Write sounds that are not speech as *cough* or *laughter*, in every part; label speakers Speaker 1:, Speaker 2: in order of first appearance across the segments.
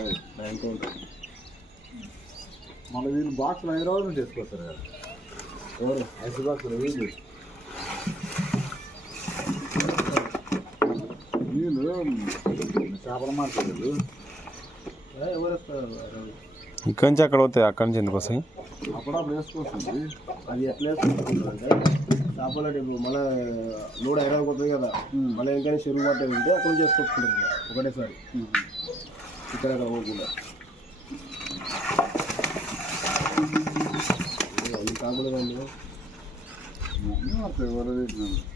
Speaker 1: మళ్ళీ వీళ్ళు బాక్స్లు హైదరాబాద్ నుంచి తెచ్చుకొస్తారు కదా ఎవరు ఐసీ బాక్స్లు వీళ్ళు చేపల మార్కెట్ ఎవరు
Speaker 2: ఇక్కడి నుంచి అక్కడ పోతాయి అక్కడి నుంచి ఎందుకు వస్తాయి
Speaker 1: అప్పుడు వేసుకోవచ్చు అది ఎట్లా వేసుకుంటుందంటే చేపల డిపో మళ్ళీ లోడ్ హైదరాబాద్ కదా మళ్ళీ ఇంకా చెరువు పట్టే ఉంటే అక్కడ నుంచి వేసుకొచ్చుకుంటారు ఒకటేసారి Esse cara da logo, né? Não tá agora, não. Não, até agora, não.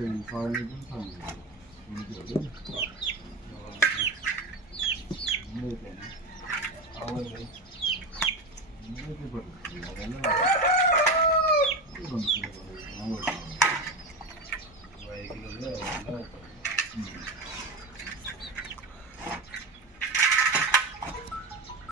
Speaker 1: benim faaliyetim tanıyorum. Onu gördüm. Ne denir? Ama ne? Ne de bırakıyor? Ne de bırakıyor? *laughs* ne de bırakıyor? Ne de bırakıyor? Ne de bırakıyor? Ne de bırakıyor?